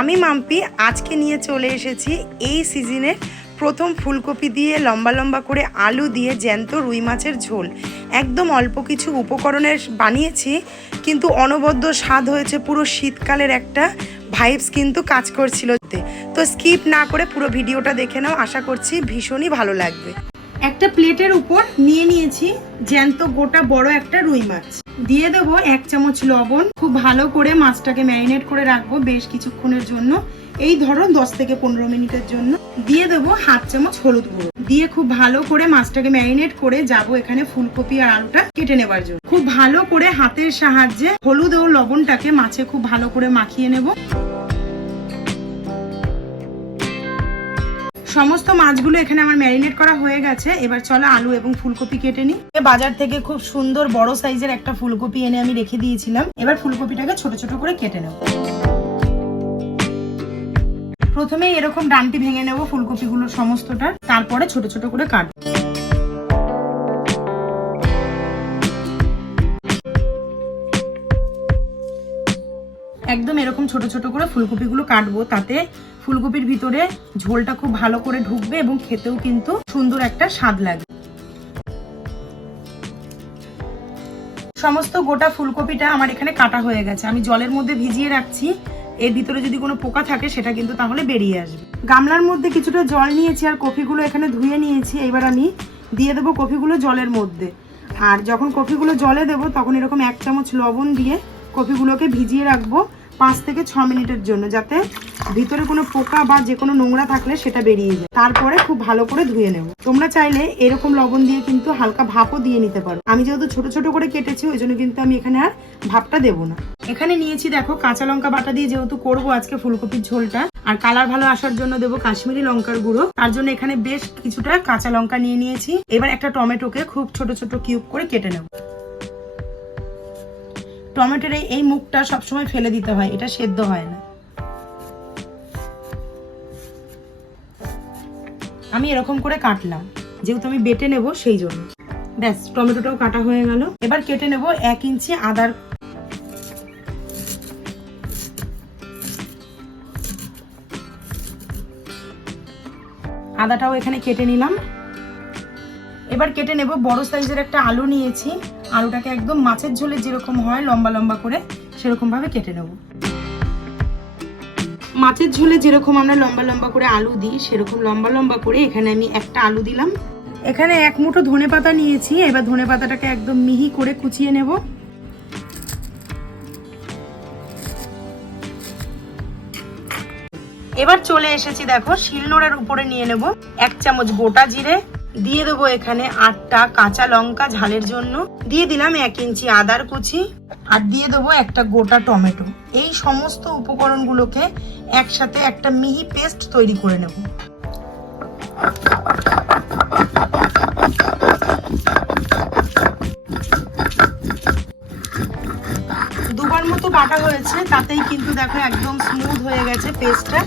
আমি মাম্পি, আজকে নিয়ে চলে এসেছি এই সিজনে প্রথম ফুলকপি দিয়ে লম্বা লম্বা করে আলু দিয়ে জ্যান্ত রুই মাছের ঝোল। একদম অল্প কিছু উপকরণের বানিয়েছি, কিন্তু অনবদ্য স্বাদ হয়েছে পুরো শীতকালের একটা ভাইবস কিন্তু কাজ করছিল। তো স্কিপ না করে পুরো ভিডিওটা দেখে নাও, আশা করছি ভীষণই ভালো লাগবে। একটা প্লেটের উপর নিয়ে নিয়েছি জ্যান্ত গোটা বড় একটা রুই মাছ। দিয়ে দেব এক চামচ লবণ। খুব ভালো করে মাছটাকে ম্যারিনেট করে রাখব বেশ কিছুক্ষণের জন্য। এই ধরো দশ থেকে পনেরো মিনিটের জন্য। দিয়ে দেবো হাফ চামচ হলুদ গুঁড়ো। দিয়ে খুব ভালো করে মাছটাকে ম্যারিনেট করে যাব এখানে ফুলকপি আর আলুটা কেটে নেবার জন্য। খুব ভালো করে হাতের সাহায্যে হলুদ ও লবণটাকে মাছে খুব ভালো করে মাখিয়ে নেব। সমস্ত মাছগুলো এখানে আমার ম্যারিনেট করা হয়ে গেছে। এবার চলো আলু এবং ফুলকপি কেটে নিই। বাজার থেকে খুব সুন্দর বড় সাইজের একটা ফুলকপি এনে আমি রেখে দিয়েছিলাম। এবার ফুলকপিটাকে ছোট ছোট করে কেটে নেব। প্রথমে এরকম ডানটি ভেঙে নেব ফুলকপিগুলো সমস্তটা। তারপরে ছোট ছোট করে কাটবো। একদম এরকম ছোট ছোট করে ফুলকপিগুলো কাটবো, তাতে ফুলকপির ভিতরে ঝোলটা খুব ভালো করে ঢুকবে এবং খেতেও কিন্তু সুন্দর একটা স্বাদ লাগবে সমস্ত গোটা ফুলকপিটা আমার এখানে কাটা হয়ে গেছে। আমি জলের মধ্যে ভিজিয়ে রাখছি। এর ভিতরে যদি কোনো পোকা থাকে, সেটা কিন্তু তাহলে বেরিয়ে আসবে। গামলার মধ্যে কিছুটা জল নিয়েছি আর কফিগুলো এখানে ধুয়ে নিয়েছি। এবার আমি দিয়ে দেবো কফিগুলো জলের মধ্যে। আর যখন কফিগুলো জলে দেবো, তখন এরকম এক চামচ লবণ দিয়ে কফিগুলোকে ভিজিয়ে রাখব। পাঁচ থেকে ছ মিনিটের জন্য যাতে ভিতরে কোনো পোকা বা যে কোনো নোংরা থাকলে সেটা বেরিয়ে যায়। তারপরে খুব ভালো করে ধুয়ে নেব। তোমরা চাইলে এরকম লবণ দিয়ে কিন্তু হালকা ভাপও দিয়ে নিতে পারো। আমি যেহেতু ছোট ছোট করে কেটেছি, ওই জন্য কিন্তু আমি এখানে আর ভাপটা দেবো না। এখানে নিয়েছি দেখো কাঁচা লঙ্কা বাটা দিয়ে যেহেতু করব আজকে ফুলকপির ঝোলটা, আর কালার ভালো আসার জন্য দেবো কাশ্মীরি লঙ্কার গুঁড়ো। তার জন্য এখানে বেশ কিছুটা কাঁচা লঙ্কা নিয়ে নিয়েছি। এবার একটা টমেটোকে খুব ছোট ছোট কিউব করে কেটে নেব। টমেটোর এই- মুখটা সবসময় ফেলে দিতে হয়, এটা সেদ্ধ হয় না। আমি এরকম করে কাটলাম, যেহেতু আমি বেটে নেব সেই জন্য। ব্যাস, টমেটোটাও কাটা হয়ে গেল। এবার কেটে নেব এক ইঞ্চি আদার আদাটাও এখানে কেটে নিলাম। এবার কেটে নেব বড় সাইজের একটা আলু নিয়েছি। আলুটাকে একদম মাছের ঝোলে যেরকম হয়, লম্বা লম্বা করে সেরকম ভাবে কেটে নেব। মাছের ঝোলে যেরকম আমরা লম্বা লম্বা করে আলু দিই, সেরকম লম্বা লম্বা করে এখানে আমি একটা আলু দিলাম। এখানে এক মুঠো ধনে পাতা নিয়েছি, এবার ধনে পাতাটাকে একদম মিহি করে কুচিয়ে নেব। এবার চলে এসেছি দেখো, শিলনোড়ার উপরে নিয়ে নেব এক চামচ গোটা জিরে। দিয়ে দেবো এখানে আটটা কাঁচা লঙ্কা ঝালের জন্য। দিয়ে দিলাম এক ইঞ্চি আদার কুচি আর দিয়ে দেবো একটা গোটা টমেটো। এই সমস্ত উপকরণগুলোকে একসাথে একটা মিহি পেস্ট তৈরি করে নেব। দুবার মতো বাটা হয়েছে, তাতেই কিন্তু দেখো একদম স্মুথ হয়ে গেছে পেস্টটা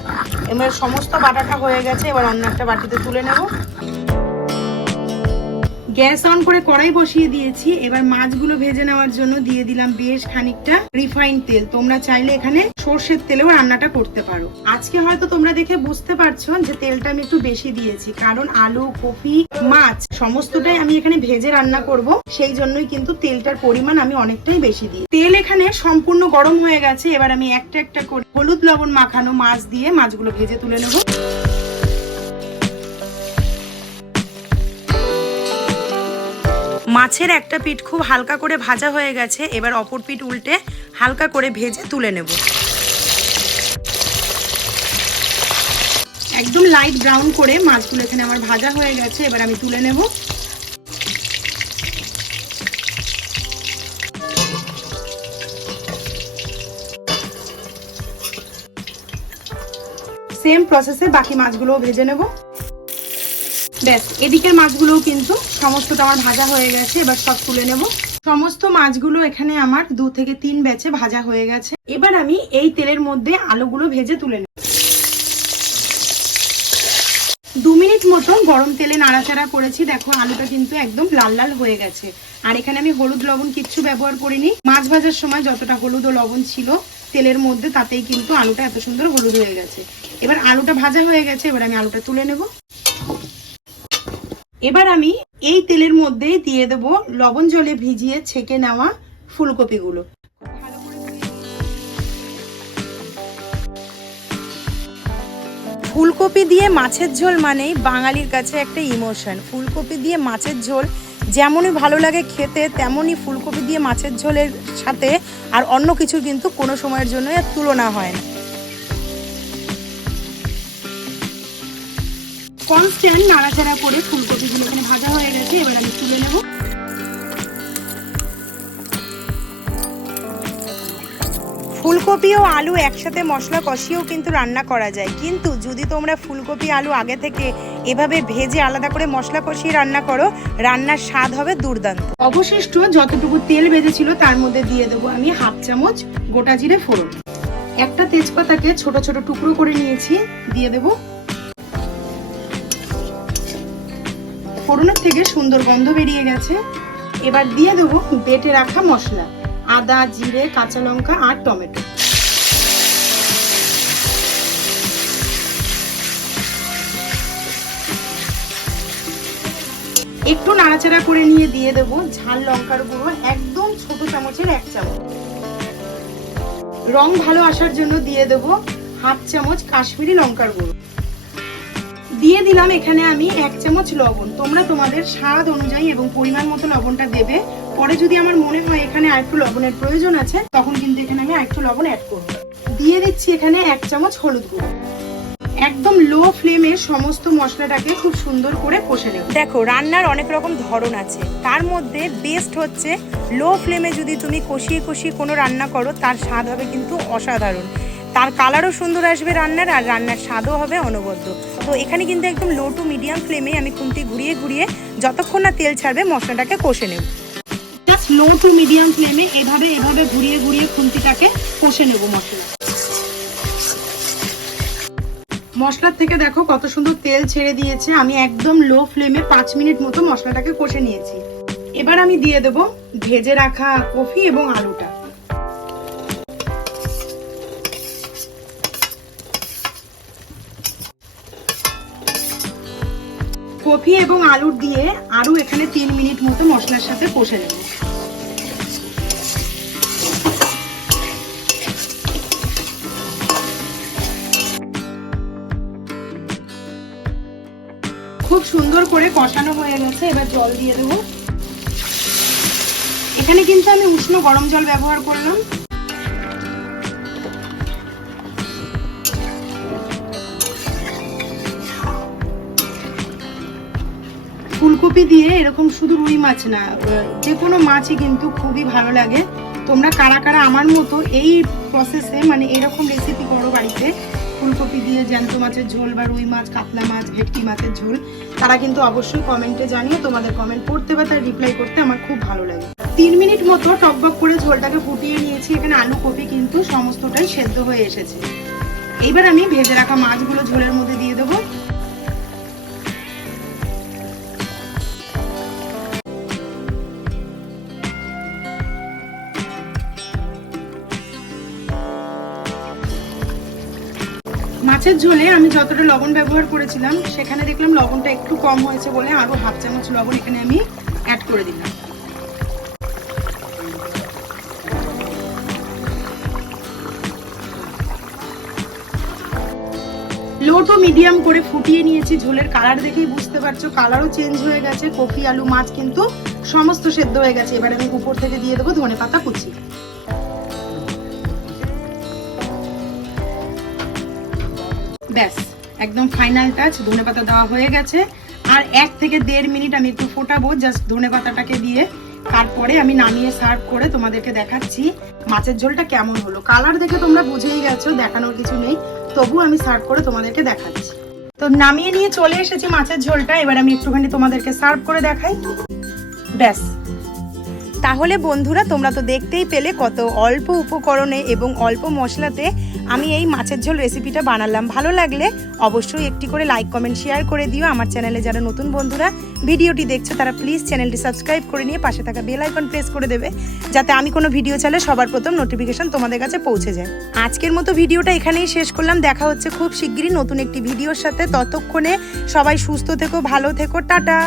এবার সমস্ত বাটাটা হয়ে গেছে, এবার অন্য একটা বাটিতে তুলে নেব। গ্যাস অন করে কড়াই বসিয়ে দিয়েছি। এবার মাছগুলো ভেজে নেওয়ার জন্য দিয়ে দিলাম বেশ খানিকটা রিফাইন তেল। তোমরা চাইলে এখানে সর্ষের তেলেও রান্নাটা করতে পারো। আজকে হয়তো তোমরা দেখে বুঝতে পারছ যে তেলটা আমি একটু বেশি দিয়েছি, কারণ আলু, কপি, মাছ সমস্তটাই আমি এখানে ভেজে রান্না করব। সেই জন্যই কিন্তু তেলটার পরিমাণ আমি অনেকটাই বেশি দিই। তেল এখানে সম্পূর্ণ গরম হয়ে গেছে। এবার আমি একটা একটা করে হলুদ লবণ মাখানো মাছ দিয়ে মাছগুলো ভেজে তুলে নেব। মাছের একটা পিঠ খুব হালকা করে ভাজা হয়ে গেছে, এবার অপর পিঠ উল্টে হালকা করে ভেজে তুলে নেব। একদম লাইট ব্রাউন করে মাছগুলো এখানে আমার ভাজা হয়ে গেছে, এবার আমি তুলে নেব। সেম প্রসেসে বাকি মাছগুলোও ভেজে নেব। ব্যাস, এদিকের মাছগুলোও কিন্তু সমস্তটা আমার ভাজা হয়ে গেছে, এবার সব তুলে নেব। সমস্ত মাছগুলো এখানে আমার দু থেকে তিন ব্যাচে ভাজা হয়ে গেছে। এবার আমি এই তেলের মধ্যে আলুগুলো ভেজে তুলে নেব। দু মিনিট মতো গরম তেলে নাড়াচাড়া করেছি। দেখো, আলুটা কিন্তু একদম লাল লাল হয়ে গেছে। আর এখানে আমি হলুদ লবণ কিচ্ছু ব্যবহার করিনি। মাছ ভাজার সময় যতটা হলুদ ও লবণ ছিল তেলের মধ্যে, তাতেই কিন্তু আলুটা এত সুন্দর হলুদ হয়ে গেছে। এবার আলুটা ভাজা হয়ে গেছে, এবার আমি আলুটা তুলে নেব। এবার আমি এই তেলের মধ্যেই দিয়ে দেব লবণ জলে ভিজিয়ে ছেঁকে নেওয়া ফুলকপিগুলো। ফুলকপি দিয়ে মাছের ঝোল মানেই বাঙালির কাছে একটা ইমোশন। ফুলকপি দিয়ে মাছের ঝোল যেমনই ভালো লাগে খেতে, তেমনই ফুলকপি দিয়ে মাছের ঝোলের সাথে আর অন্য কিছুর কিন্তু কোনো সময়ের জন্য তুলনা হয় না। কনস্ট্যান্ট নাড়াচাড়া করে ফুলকপিগুলো এখানে ভাজা হয়ে গেছে এবার আমি তুলে নেব। ফুলকপি ও আলু একসাথে মশলা কষিয়েও কিন্তু রান্না করা যায়। কিন্তু যদি তোমরা ফুলকপি আলু আগে থেকে এভাবে ভেজে আলাদা করে মশলা কষিয়ে রান্না করো রান্নার স্বাদ হবে দুর্দান্ত। অবশিষ্ট যতটুকু তেল বেজেছিল তার মধ্যে দিয়ে দেবো আমি হাফ চামচ গোটা জিরে ফোড়ন। একটা তেজপাতাকে ছোট ছোট টুকরো করে নিয়েছি দিয়ে দেবো ফোড়নের থেকে সুন্দর গন্ধ বেরিয়ে গেছে। এবার দিয়ে দেবো বেটে রাখা মশলা, আদা, জিরে, কাঁচা লঙ্কা আর টমেটো। একটু নাড়াচাড়া করে নিয়ে দিয়ে দেবো ঝাল লঙ্কার গুঁড়ো একদম ছোট চামচের এক চামচ। রং ভালো আসার জন্য দিয়ে দেবো হাফ চামচ কাশ্মীরি লঙ্কার গুঁড়ো। দিয়ে দিলাম এখানে আমি এক চামচ লবণ। তোমরা তোমাদের স্বাদ অনুযায়ী এবং পরিমাণ মতো লবণটা দেবে। পরে যদি আমার মনে হয় এখানে আরেকটু লবণের প্রয়োজন আছে, তখন কিন্তু এখানে আমি আরেকটু লবণ অ্যাড করব। দিয়ে দিচ্ছি এখানে এক চামচ হলুদ গুঁড়ো। একদম লো ফ্লেমে সমস্ত মশলাটাকে খুব সুন্দর করে কষে নেব। দেখো, রান্নার অনেক রকম ধরন আছে। তার মধ্যে বেস্ট হচ্ছে লো ফ্লেমে যদি তুমি কষিয়ে কষিয়ে কোনো রান্না করো, তার স্বাদ হবে কিন্তু অসাধারণ। তার কালারও সুন্দর আসবে রান্নার, আর রান্নার স্বাদও হবে অনবদ্য। তো এখানে কিন্তু একদম লো টু মিডিয়াম ফ্লেমে আমি খুন্তি ঘুরিয়ে ঘুরিয়ে যতক্ষণ না তেল ছাড়বে মশলাটাকে কষে নেব। জাস্ট লো টু মিডিয়াম ফ্লেমে এভাবে এভাবে ঘুরিয়ে ঘুরিয়ে খুন্তিটাকে কষে নেব মশলা। মশলার থেকে দেখো কত সুন্দর তেল ছেড়ে দিয়েছে। আমি একদম লো ফ্লেমে পাঁচ মিনিট মতো মশলাটাকে কষে নিয়েছি। এবার আমি দিয়ে দেব ভেজে রাখা কফি এবং আলুটা। কফি এবং আলুর দিয়ে আরও এখানে তিন মিনিট মতো মশলার সাথে কষে নেব। খুব সুন্দর করে কষানো হয়ে গেছে, এবার জল দিয়ে দেবো। এখানে কিন্তু আমি উষ্ণ গরম জল ব্যবহার করলাম। ফুলকপি দিয়ে এরকম শুধু রুই মাছ না যে কোনো মাছই কিন্তু খুবই ভালো লাগে। তোমরা কারা কারা আমার মতো এই প্রসেসে মানে এরকম রেসিপি করো বাড়িতে, ফুলকপি দিয়ে জ্যান্ত মাছের ঝোল বা রুই মাছ, কাতলা মাছ, ভেটকি মাছের ঝোল, তারা কিন্তু অবশ্যই কমেন্টে জানিয়ে তোমাদের কমেন্ট পড়তে বা তার রিপ্লাই করতে আমার খুব ভালো লাগে। তিন মিনিট মতো টক টকবক করে ঝোলটাকে ফুটিয়ে নিয়েছি, এখানে আলু কপি কিন্তু সমস্তটাই সেদ্ধ হয়ে এসেছে। এইবার আমি ভেজে রাখা মাছগুলো ঝোলের মধ্যে দিয়ে দেবো। মাছের ঝোলে আমি যতটা লবণ ব্যবহার করেছিলাম, সেখানে দেখলাম লবণটা একটু কম হয়েছে বলে আরও হাফ চামচ লবণ এখানে আমি অ্যাড করে দিলাম। লো টু মিডিয়াম করে ফুটিয়ে নিয়েছি, ঝোলের কালার দেখেই বুঝতে পারছ। কালারও চেঞ্জ হয়ে গেছে, কফি, আলু, মাছ কিন্তু সমস্ত সেদ্ধ হয়ে গেছে। এবার আমি উপর থেকে দিয়ে দেবো ধনে পাতা কুচি। ব্যাস, একদম ফাইনাল টাচ ধনে পাতা দেওয়া হয়ে গেছে। আর এক থেকে দেড় মিনিট আমি একটু ফোটাবো জাস্ট ধনে পাতাটাকে দিয়ে। তারপরে আমি নামিয়ে সার্ভ করে তোমাদেরকে দেখাচ্ছি মাছের ঝোলটা কেমন হলো। কালার দেখে তোমরা বুঝেই গেছো, দেখানোর কিছু নেই। তবু আমি সার্ভ করে তোমাদেরকে দেখাচ্ছি। তো নামিয়ে নিয়ে চলে এসেছি মাছের ঝোলটা, এবার আমি একটুখানি তোমাদেরকে সার্ভ করে দেখাই। ব্যাস তাহলে বন্ধুরা, তোমরা তো দেখতেই পেলে কত অল্প উপকরণে এবং অল্প মশলাতে আমি এই মাছের ঝোল রেসিপিটা বানালাম। ভালো লাগলে অবশ্যই একটি করে লাইক কমেন্ট শেয়ার করে দিও। আমার চ্যানেলে যারা নতুন বন্ধুরা, ভিডিওটি দেখছ, তারা প্লিজ চ্যানেলটি সাবস্ক্রাইব করে নিয়ে পাশে থাকা বেল আইকন প্রেস করে দেবে, যাতে আমি কোনো ভিডিও চালে সবার প্রথম নোটিফিকেশন তোমাদের কাছে পৌঁছে যায়। আজকের মতো ভিডিওটা এখানেই শেষ করলাম। দেখা হচ্ছে খুব শিগগিরই নতুন একটি ভিডিওর সাথে। ততক্ষণে সবাই সুস্থ থেকো, ভালো থেকো, টাটা!